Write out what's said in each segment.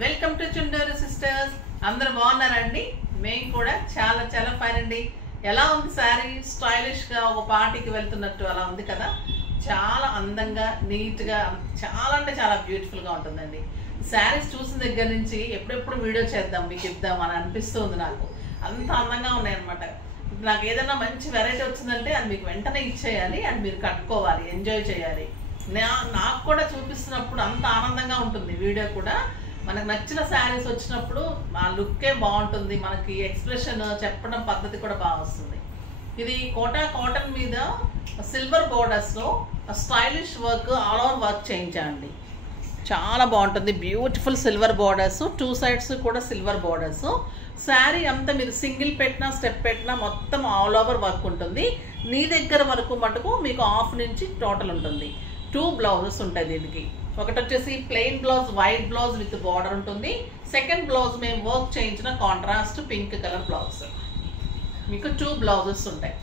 Welcome to Chunduru sisters. అందరూ బాగున్నారండి? మేము కూడా చాలా చాలా ఫైన్ అండి. ఎలా ఉంది శారీ? స్టైలిష్గా ఒక పార్టీకి వెళ్తున్నట్టు అలా ఉంది కదా. చాలా అందంగా నీట్గా చాలా అంటే చాలా బ్యూటిఫుల్గా ఉంటుందండి. శారీస్ చూసిన దగ్గర నుంచి ఎప్పుడెప్పుడు వీడియో చేద్దాం మీకు ఇద్దాం అని అనిపిస్తుంది నాకు. అంత అందంగా ఉన్నాయన్నమాట. నాకు ఏదైనా మంచి వెరైటీ వచ్చిందంటే అది మీకు వెంటనే ఇచ్చేయాలి, అది మీరు కట్టుకోవాలి, ఎంజాయ్ చేయాలి. నాకు కూడా చూపిస్తున్నప్పుడు అంత ఆనందంగా ఉంటుంది. వీడియో కూడా మనకు నచ్చిన శారీస్ వచ్చినప్పుడు ఆ లుక్కే బాగుంటుంది, మనకి ఎక్స్ప్రెషన్ చెప్పడం పద్ధతి కూడా బాగా వస్తుంది. ఇది కోటా కాటన్ మీద సిల్వర్ బోర్డర్స్లో stylish work, all over work చేయించండి. చాలా బాగుంటుంది. Beautiful silver borders, two sides కూడా సిల్వర్ బోర్డర్స్. శారీ అంతా మీరు సింగిల్ పెట్టినా స్టెప్ పెట్టినా మొత్తం ఆల్ ఓవర్ వర్క్ ఉంటుంది. నీ దగ్గర వరకు మటుకు మీకు హాఫ్ నుంచి టోటల్ ఉంటుంది. 2 బ్లౌజెస్ ఉంటాయి దీనికి. ఒకటి వచ్చేసి plain blouse, white blouse with border ఉంటుంది. సెకండ్ బ్లౌజ్ మేము వర్క్ చేయించిన కాంట్రాస్ట్ పింక్ కలర్ బ్లౌజ్. మీకు 2 బ్లౌజెస్ ఉంటాయి.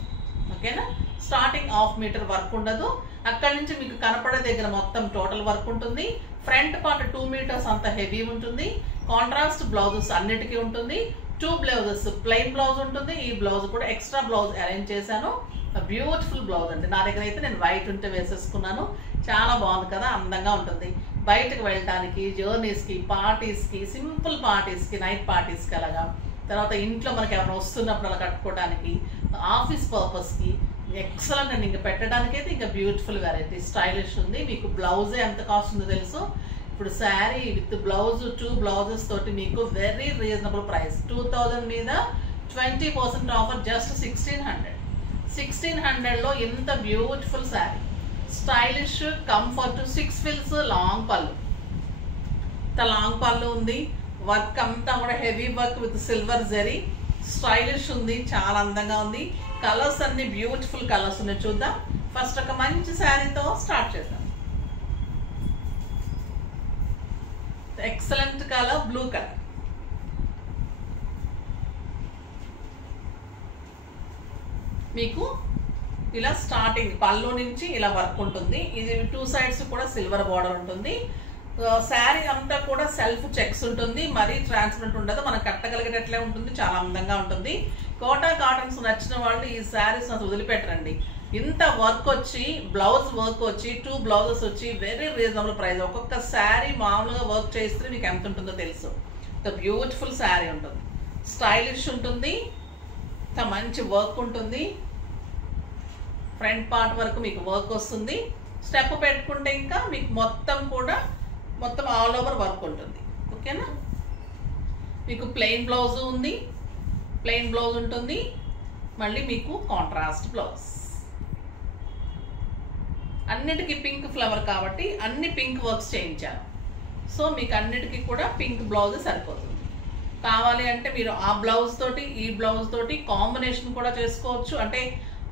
ఓకేనా? స్టార్టింగ్ హాఫ్ మీటర్ వర్క్ ఉండదు. అక్కడి నుంచి మీకు కనపడే దగ్గర మొత్తం టోటల్ వర్క్ ఉంటుంది. ఫ్రంట్ పార్ట్ 2 మీటర్స్ అంత హెవీ ఉంటుంది. కాంట్రాస్ట్ బ్లౌజెస్ అన్నిటికీ ఉంటుంది. 2 బ్లౌజెస్, ప్లెయిన్ బ్లౌజ్ ఉంటుంది. ఈ బ్లౌజ్ కూడా ఎక్స్ట్రా బ్లౌజ్ అరేంజ్ చేశాను. బ్యూటిఫుల్ బ్లౌజ్ అండి. నా దగ్గర అయితే నేను వైట్ ఉంటే వేసేసుకున్నాను. చాలా బాగుంది కదా, అందంగా ఉంటుంది. బయటకు వెళ్ళటానికి, జర్నీస్కి, పార్టీస్కి, సింపుల్ పార్టీస్కి, నైట్ పార్టీస్కి అలాగా, తర్వాత ఇంట్లో మనకి ఎవరైనా వస్తున్నప్పుడు అలా కట్టుకోవడానికి, ఆఫీస్ పర్పస్కి ఎక్సలెంట్ అండి. ఇంకా పెట్టడానికి అయితే ఇంకా బ్యూటిఫుల్ వెరైటీ, స్టైలిష్ ఉంది. మీకు బ్లౌజే ఎంత కాస్ట్ ఉందో తెలుసు. ఇప్పుడు శారీ విత్ బ్లౌజ్ 2 బ్లౌజెస్ తోటి మీకు వెరీ రీజనబుల్ ప్రైస్. 2000 మీద 20% ఆఫర్, జస్ట్ 1600లో ఇంత బ్యూటిఫుల్ శారీ, స్టైలిష్, కంఫర్ట్, 6 ఫిల్స్, లాంగ్ పళ్ళు. ఇంత లాంగ్ పళ్ళు ఉంది. వర్క్ అంతా కూడా heavy work with silver zari, stylish ఉంది, చాలా అందంగా ఉంది. కలర్స్ అన్ని బ్యూటిఫుల్ కలర్స్ ఉన్నాయి. చూద్దాం. ఫస్ట్ ఒక మంచి శారీతో స్టార్ట్ చేద్దాం. Excellent colour, blue colour. మీకు ఇలా స్టార్టింగ్ పళ్ళు నుంచి ఇలా వర్క్ ఉంటుంది. ఇది 2 సైడ్స్ కూడా సిల్వర్ బార్డర్ ఉంటుంది. శారీ అంతా కూడా సెల్ఫ్ చెక్స్ ఉంటుంది. మరీ ట్రాన్స్పరెంట్ ఉండదు, మనం కట్టగలిగేటట్లే ఉంటుంది. చాలా అందంగా ఉంటుంది. కోటా కాటన్స్ నచ్చిన వాళ్ళు ఈ శారీస్ అసలు వదిలిపెట్టరండి. ఇంత వర్క్ వచ్చి, బ్లౌజ్ వర్క్ వచ్చి, 2 బ్లౌజెస్ వచ్చి వెరీ రీజనబుల్ ప్రైస్. ఒక్కొక్క శారీ మామూలుగా వర్క్ చేస్తే మీకు ఎంత ఉంటుందో తెలుసు. బ్యూటిఫుల్ శారీ ఉంటుంది, స్టైలిష్ ఉంటుంది, మంచి వర్క్ ఉంటుంది. ఫ్రంట్ పార్ట్ వరకు మీకు వర్క్ వస్తుంది. స్టెప్ పెట్టుకుంటే ఇంకా మీకు మొత్తం ఆల్ ఓవర్ వర్క్ ఉంటుంది. ఓకేనా? మీకు ప్లెయిన్ బ్లౌజ్ ఉంది, ప్లెయిన్ బ్లౌజ్ ఉంటుంది. మళ్ళీ మీకు కాంట్రాస్ట్ బ్లౌజ్. అన్నిటికీ పింక్ ఫ్లవర్ కాబట్టి అన్ని పింక్ వర్క్స్ చేయించాను. సో మీకు అన్నిటికీ కూడా పింక్ బ్లౌజ్ సరిపోతుంది. కావాలి అంటే మీరు ఆ బ్లౌజ్ తోటి ఈ బ్లౌజ్ తోటి కాంబినేషన్ కూడా చేసుకోవచ్చు. అంటే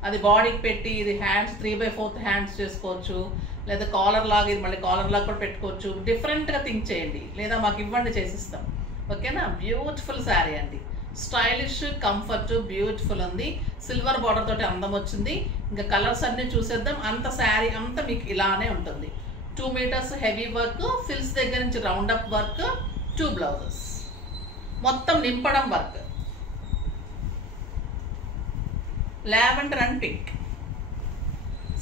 అది బాడీకి పెట్టి ఇది హ్యాండ్స్ 3/4 హ్యాండ్స్ చేసుకోవచ్చు, లేదా కాలర్ లాగా ఇది మళ్ళీ కాలర్ లాగా కూడా పెట్టుకోవచ్చు. డిఫరెంట్గా థింక్ చేయండి, లేదా మాకు ఇవ్వండి, చేసిస్తాం. ఓకేనా? బ్యూటిఫుల్ శారీ అండి, స్టైలిష్, కంఫర్ట్, బ్యూటిఫుల్ ఉంది. సిల్వర్ బార్డర్ తోటి అందం వచ్చింది. ఇంకా కలర్స్ అన్ని చూసేద్దాం. అంత శారీ అంతా మీకు ఇలానే ఉంటుంది. 2 మీటర్స్ హెవీ వర్క్, ఫిల్స్ దగ్గర నుంచి రౌండ్ అప్ వర్క్, 2 బ్లౌజెస్, మొత్తం నింపడం work. Lavender and pink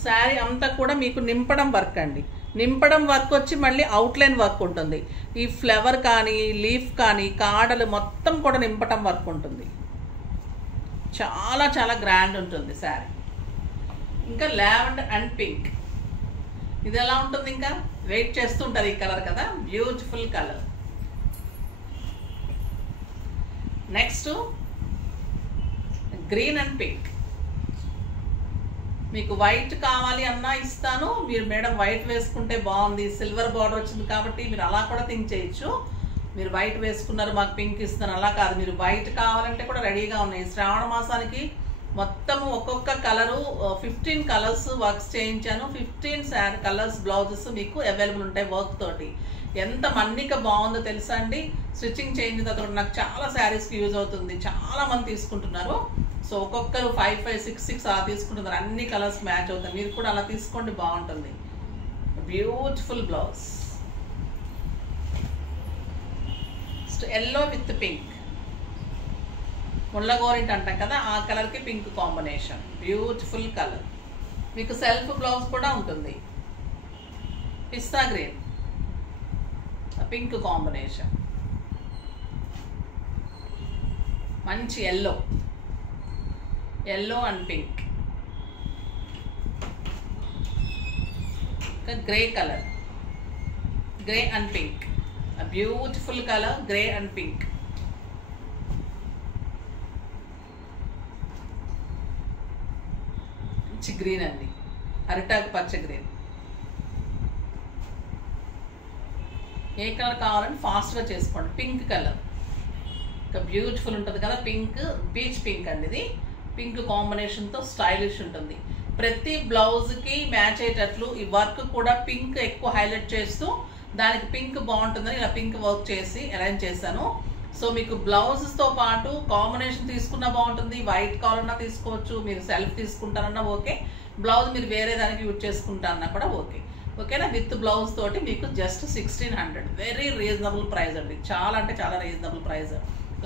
sari అంతా కూడా మీకు నింపడం వర్క్ అండి. నింపడం వర్క్ వచ్చి మళ్ళీ అవుట్లైన్ వర్క్ ఉంటుంది. ఈ ఫ్లవర్ కానీ, లీఫ్ కానీ, కాడలు మొత్తం కూడా నింపటం వర్క్ ఉంటుంది. చాలా చాలా గ్రాండ్ ఉంటుంది శారీ. ఇంకా లావెండర్ అండ్ పింక్, ఇది ఎలా ఉంటుంది? ఇంకా వెయిట్ చేస్తుంటారు ఈ కలర్ కదా, beautiful colour. Next green and pink. మీకు వైట్ కావాలి అన్నా ఇస్తాను. మీరు మేడం వైట్ వేసుకుంటే బాగుంది, సిల్వర్ బార్డర్ వచ్చింది కాబట్టి మీరు అలా కూడా థింక్ చేయొచ్చు. మీరు వైట్ వేసుకున్నారు, మాకు పింక్ ఇస్తాను, అలా కాదు. మీరు వైట్ కావాలంటే కూడా రెడీగా ఉన్నాయి. శ్రావణ మాసానికి మొత్తము ఒక్కొక్క కలరు 15 కలర్స్ వర్క్స్ చేయించాను. 15 కలర్స్ బ్లౌజెస్ మీకు అవైలబుల్ ఉంటాయి వర్క్ తోటి. ఎంత మన్నిక బాగుందో తెలుసా అండి. స్టిచ్చింగ్ చేంజ్ తర్వాత నాకు చాలా శారీస్కి యూజ్ అవుతుంది. చాలా మంది తీసుకుంటున్నారు. సో ఒక్కొక్కరు 5, 5, 6, 6 అలా తీసుకుంటున్నారు. అన్ని కలర్స్ మ్యాచ్ అవుతాయి. మీరు కూడా అలా తీసుకోండి, బాగుంటుంది. Beautiful blouse. Next yellow with pink, ముళ్ళగోరింట అంటాం కదా ఆ కలర్కి పింక్ కాంబినేషన్, బ్యూటిఫుల్ కలర్. మీకు సెల్ఫ్ బ్లౌజ్ కూడా ఉంటుంది. పిస్తా గ్రీన్, పింక్ కాంబినేషన్, మంచి yellow, yellow and pink. Grey colour, grey and pink, beautiful colour, grey and pink. మంచి గ్రీన్ అండి, అరిటాకు పచ్చ గ్రీన్. ఏ కలర్ కావాలంటే ఫాస్ట్గా చేసుకోండి. పింక్ కలర్ ఇంకా బ్యూటిఫుల్ ఉంటుంది కదా, పింక్, బీచ్ పింక్ అండి ఇది. పింక్ కాంబినేషన్తో స్టైలిష్ ఉంటుంది. ప్రతి బ్లౌజ్కి మ్యాచ్ అయ్యేటట్లు ఈ వర్క్ కూడా పింక్ ఎక్కువ హైలైట్ చేస్తూ దానికి పింక్ బాగుంటుందని ఇలా పింక్ వర్క్ చేసి అరేంజ్ చేశాను. సో మీకు బ్లౌజెస్తో పాటు కాంబినేషన్ తీసుకున్నా బాగుంటుంది. వైట్ కావాలన్నా తీసుకోవచ్చు, మీరు సెల్ఫ్ తీసుకుంటారన్నా ఓకే, బ్లౌజ్ మీరు వేరే దానికి యూజ్ చేసుకుంటారన్నా కూడా ఓకే. ఓకేనా? విత్ బ్లౌజ్ తోటి మీకు జస్ట్ 1600, వెరీ రీజనబుల్ ప్రైస్ అండి. చాలా అంటే చాలా రీజనబుల్ ప్రైస్.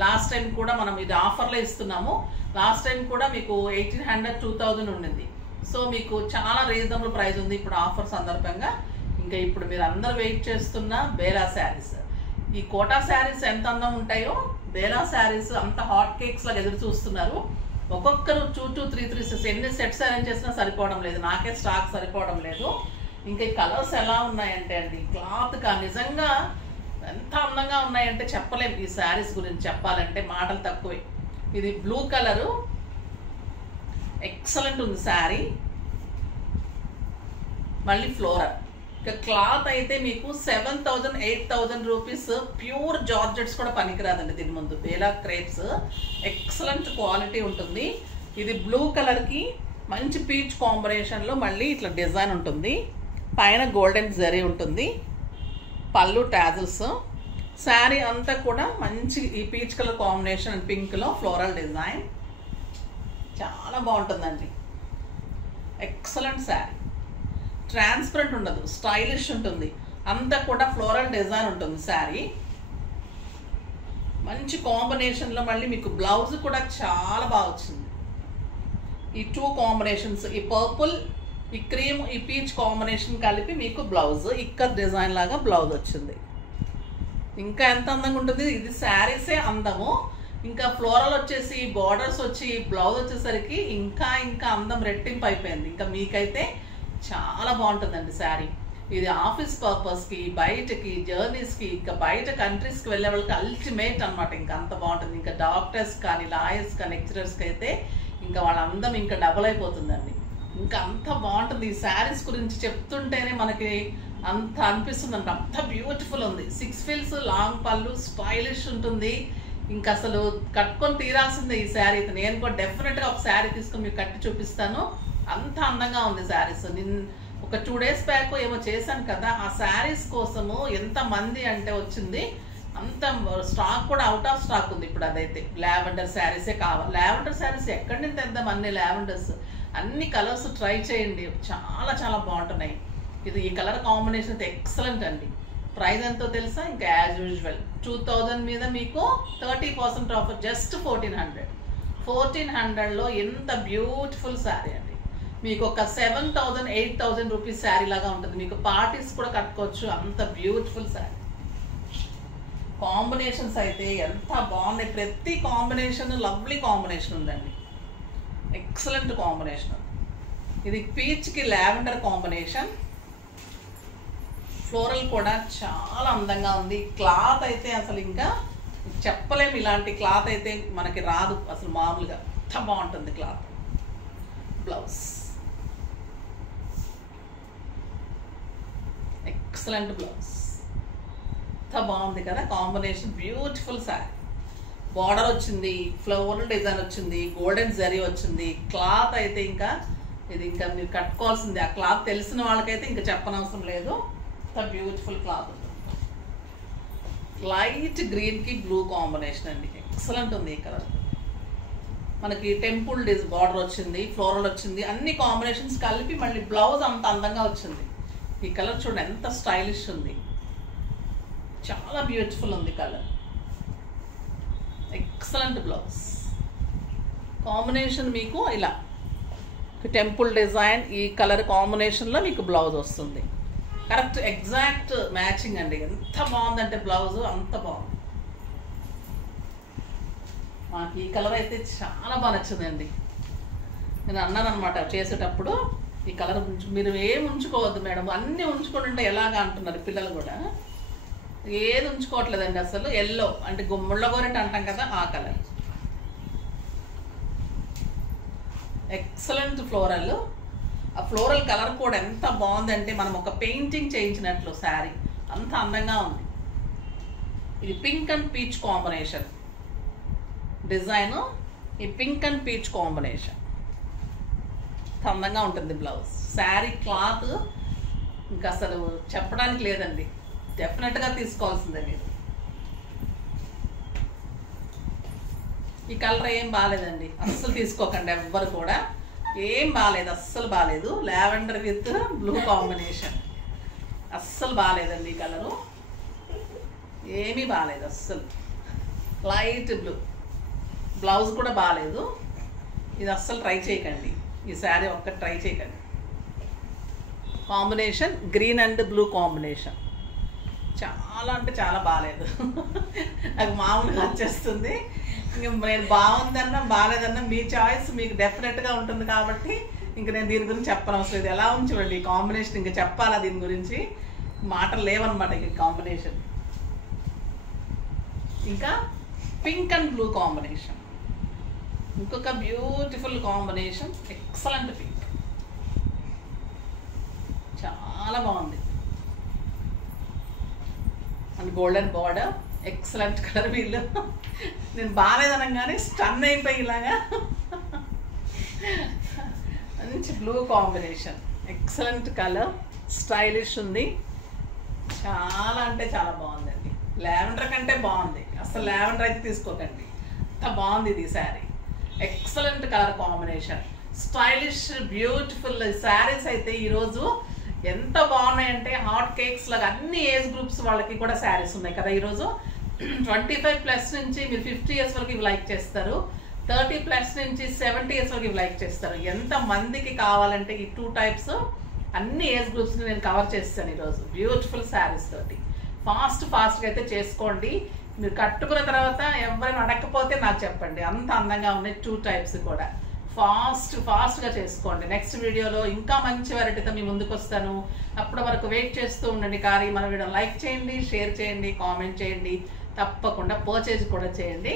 లాస్ట్ టైం కూడా మనం ఇది ఆఫర్లో ఇస్తున్నాము. లాస్ట్ టైం కూడా మీకు 1800, 2000 ఉండింది. సో మీకు చాలా రీజనబుల్ ప్రైస్ ఉంది ఇప్పుడు ఆఫర్ సందర్భంగా. ఇంకా ఇప్పుడు మీరు అందరూ వెయిట్ చేస్తున్న బేలా శారీస్, ఈ కోటా శారీస్ ఎంత అందం ఉంటాయో బేలా శారీస్ అంత హాట్ కేక్స్ లాగా ఎదురు చూస్తున్నారు. ఒక్కొక్కరు 2, 2, 3 6 ఎన్ని సెట్స్ అరేంజ్ చేసినా సరిపోవడం లేదు, నాకే స్టాక్ సరిపోవడం లేదు. ఇంకా ఈ కలర్స్ ఎలా ఉన్నాయంటే అండి, క్లాత్ నిజంగా ఎంత అందంగా ఉన్నాయంటే చెప్పలేము. ఈ శారీస్ గురించి చెప్పాలంటే మాటలు తక్కువే. ఇది బ్లూ కలరు, ఎక్సలెంట్ ఉంది శారీ, మళ్ళీ ఫ్లోరల్. ఇక క్లాత్ అయితే మీకు 7000, 8000 రూపీస్. ప్యూర్ జార్జెట్స్ కూడా పనికిరాదండి దీని ముందు. బేలా క్రేప్స్ ఎక్సలెంట్ క్వాలిటీ ఉంటుంది. ఇది బ్లూ కలర్కి మంచి పీచ్ కాంబినేషన్లో మళ్ళీ ఇట్లా డిజైన్ ఉంటుంది. పైన గోల్డెన్ జరీ ఉంటుంది, పళ్ళు టాజిల్స్. శారీ అంతా కూడా మంచి ఈ పీచ్ కలర్ కాంబినేషన్ అండ్ పింక్లో ఫ్లోరల్ డిజైన్, చాలా బాగుంటుందండి. ఎక్సలెంట్ శారీ, ట్రాన్స్పరెంట్ ఉండదు, స్టైలిష్ ఉంటుంది. అంతా కూడా ఫ్లోరల్ డిజైన్ ఉంటుంది శారీ. మంచి కాంబినేషన్లో మళ్ళీ మీకు బ్లౌజ్ కూడా చాలా బాగా వచ్చింది. ఈ 2 కాంబినేషన్స్, ఈ పర్పుల్, ఈ క్రీమ్, ఈ పీచ్ కాంబినేషన్ కలిపి మీకు బ్లౌజ్ ఇక్కత్ డిజైన్ లాగా బ్లౌజ్ వచ్చింది. ఇంకా ఎంత అందంగా ఉంటుంది. ఇది శారీసే అందము, ఇంకా ఫ్లోరల్ వచ్చేసి బార్డర్స్ వచ్చి బ్లౌజ్ వచ్చేసరికి ఇంకా ఇంకా అందం రెట్టింపు అయిపోయింది. ఇంకా మీకైతే చాలా బాగుంటుందండి శారీ. ఇది ఆఫీస్ పర్పస్కి, బయటకి, జర్నీస్కి, ఇంకా బయట కంట్రీస్కి వెళ్ళే వాళ్ళకి అల్టిమేట్ అనమాట. ఇంకా అంత బాగుంటుంది. ఇంకా డాక్టర్స్ కానీ, లాయర్స్ కానీ, లెక్చరర్స్కి అయితే ఇంకా వాళ్ళ అందం ఇంకా డబుల్ అయిపోతుందండి. ఇంకా అంత బాగుంటుంది. ఈ శారీస్ గురించి చెప్తుంటేనే మనకి అంత అనిపిస్తుంది అంట, అంత బ్యూటిఫుల్ ఉంది. 6 ఫీల్స్ లాంగ్ పళ్ళు, స్టైలిష్ ఉంటుంది. ఇంకా అసలు కట్టుకొని తీరాల్సిందే ఈ శారీ. నేను కూడా డెఫినెట్గా ఒక శారీ తీసుకొని మీకు కట్టి చూపిస్తాను. అంత అందంగా ఉంది శారీస్. నేను ఒక 2 డేస్ బ్యాక్ ఏమో చేశాను కదా, ఆ శారీస్ కోసము ఎంత మంది అంటే వచ్చింది. అంత స్టాక్ కూడా అవుట్ ఆఫ్ స్టాక్ ఉంది ఇప్పుడు. అదైతే లావెండర్ శారీసే కావాలి. లావెండర్ శారీస్ ఎక్కడి నుంచి తెద్దాం, అన్ని లావెండర్స్, అన్ని కలర్స్ ట్రై చేయండి, చాలా చాలా బాగుంటున్నాయి. ఇది ఈ కలర్ కాంబినేషన్ అయితే ఎక్సలెంట్ అండి. ప్రైస్ ఎంతో తెలుసా? ఇంకా యాజ్ యూజువల్ 2000 మీద మీకు 30% ఆఫర్, జస్ట్ 1400. 1400లో ఎంత బ్యూటిఫుల్ శారీ అండి. మీకు ఒక 7000, 8000 రూపీస్ శారీ లాగా ఉంటుంది. మీకు పార్టీస్ కూడా కట్టుకోవచ్చు, అంత బ్యూటిఫుల్ శారీ. కాంబినేషన్స్ అయితే ఎంత బాగున్నాయి. ప్రతి కాంబినేషన్ లవ్లీ కాంబినేషన్ ఉందండి, ఎక్సలెంట్ కాంబినేషన్. ఇది పీచ్కి లావెండర్ కాంబినేషన్, ఫ్లోరల్ కూడా చాలా అందంగా ఉంది. క్లాత్ అయితే అసలు ఇంకా చెప్పలేము, ఇలాంటి క్లాత్ అయితే మనకి రాదు అసలు మామూలుగా. ఎంత బాగుంటుంది క్లాత్. బ్లౌజ్ ఎక్సలెంట్ బ్లౌజ్, ఎంత బాగుంది కదా కాంబినేషన్. బ్యూటిఫుల్ శారీ, బార్డర్ వచ్చింది, ఫ్లవర్ డిజైన్ వచ్చింది, గోల్డెన్ జరీ వచ్చింది. క్లాత్ అయితే ఇంకా ఇది ఇంకా మీరు కట్టుకోవాల్సింది. ఆ క్లాత్ తెలిసిన వాళ్ళకైతే ఇంకా చెప్పనవసరం లేదు. ఎంత బ్యూటిఫుల్ క్లాత్. లైట్ గ్రీన్కి బ్లూ కాంబినేషన్ అండి, ఎక్సలెంట్ ఉంది. ఈ కలర్ మనకి టెంపుల్ బార్డర్ వచ్చింది, ఫ్లోరల్ వచ్చింది, అన్ని కాంబినేషన్స్ కలిపి మళ్ళీ బ్లౌజ్ అంత అందంగా వచ్చింది. ఈ కలర్ చూడండి ఎంత స్టైలిష్ ఉంది, చాలా బ్యూటిఫుల్ ఉంది కలర్. Excellent blouse combination. మీకు ఇలా టెంపుల్ డిజైన్ ఈ కలర్ కాంబినేషన్లో మీకు బ్లౌజ్ వస్తుంది. కరెక్ట్ ఎగ్జాక్ట్ మ్యాచింగ్ అండి. ఎంత బాగుందంటే బ్లౌజ్ అంత బాగుంది. నాకు ఈ కలర్ అయితే చాలా బాగా నచ్చిందండి. నేను అన్నాను అనమాట చేసేటప్పుడు, ఈ కలర్ మీరు ఏం ఉంచుకోవద్దు మేడం, అన్నీ ఉంచుకొని ఉంటే ఎలాగా అంటున్నారు పిల్లలు కూడా. ఏది ఉంచుకోవట్లేదండి అసలు. ఎల్లో అంటే ముళ్ళగోరెంట్ అంటాం కదా, ఆ కలర్. Excellent floral. ఆ ఫ్లోరల్ కలర్ కూడా ఎంత బాగుందంటే మనం ఒక పెయింటింగ్ చేయించినట్లు శారీ అంత అందంగా ఉంది. ఇది pink and peach combination design. ఈ పింక్ అండ్ పీచ్ కాంబినేషన్ అందంగా ఉంటుంది బ్లౌజ్. శారీ క్లాత్ ఇంకా అసలు చెప్పడానికి లేదండి. డెఫినెట్గా తీసుకోవాల్సిందే మీరు. ఈ కలర్ ఏం బాగాలేదండి, అస్సలు తీసుకోకండి ఎవ్వరు కూడా. ఏం బాగాలేదు, అస్సలు బాగాలేదు. లావెండర్ విత్ బ్లూ కాంబినేషన్ అస్సలు బాగాలేదండి. ఈ కలరు ఏమీ బాగాలేదు అస్సలు. లైట్ బ్లూ బ్లౌజ్ కూడా బాగాలేదు. ఇది అస్సలు ట్రై చేయకండి. ఈ శారీ ఒక్కటి ట్రై చేయకండి. Combination green and blue combination చాలా అంటే చాలా బాగాలేదు. అది మామూలుగా వచ్చేస్తుంది. ఇంక నేను బాగుందన్నా బాగాలేదన్నా మీ చాయిస్, మీకు డెఫినెట్గా ఉంటుంది కాబట్టి ఇంక నేను దీని గురించి చెప్పనవసరం లేదు. ఎలా ఉంది చూడండి ఈ కాంబినేషన్. ఇంకా చెప్పాలా దీని గురించి, మాటలు లేవన్నమాట. ఈ కాంబినేషన్ ఇంకా పింక్ అండ్ బ్లూ కాంబినేషన్, ఇంకొక బ్యూటిఫుల్ కాంబినేషన్. ఎక్సలెంట్ పింక్, చాలా బాగుంది. And golden border, excellent colour. వీళ్ళు నేను బాగాలేదనగానే స్టన్ అయిపోయి ఇలాగా. మంచి blue combination, excellent colour, stylish ఉంది. చాలా అంటే చాలా బాగుందండి. లావెండర్ కంటే బాగుంది. అసలు లావెండర్ అయితే తీసుకోకండి, అంత బాగుంది ఇది sari. Excellent colour combination, stylish beautiful saris అయితే ఈరోజు ఎంత బాగున్నాయంటే హాట్ కేక్స్ లాగా. అన్ని ఏజ్ గ్రూప్స్ వాళ్ళకి కూడా శారీస్ ఉన్నాయి కదా ఈరోజు. 25+ నుంచి మీరు 50 ఇయర్స్ వరకు ఇవి లైక్ చేస్తారు. 30+ నుంచి 70 ఇయర్స్ వరకు ఇవి లైక్ చేస్తారు. ఎంత మందికి కావాలంటే ఈ 2 టైప్స్ అన్ని ఏజ్ గ్రూప్స్ని నేను కవర్ చేస్తాను ఈరోజు బ్యూటిఫుల్ శారీస్ తోటి. ఫాస్ట్గా అయితే చేసుకోండి. మీరు కట్టుకున్న తర్వాత ఎవరైనా అడగకపోతే నాకు చెప్పండి. అంత అందంగా ఉన్నాయి 2 టైప్స్ కూడా. ఫాస్ట్గా చేసుకోండి. నెక్స్ట్ వీడియోలో ఇంకా మంచి వెరైటీతో మీ ముందుకు వస్తాను. అప్పటి వరకు వెయిట్ చేస్తూ ఉండండి. కానీ మన వీడియో లైక్ చేయండి, షేర్ చేయండి, కామెంట్ చేయండి, తప్పకుండా పర్చేజ్ కూడా చేయండి.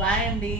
బాయ్ అండి.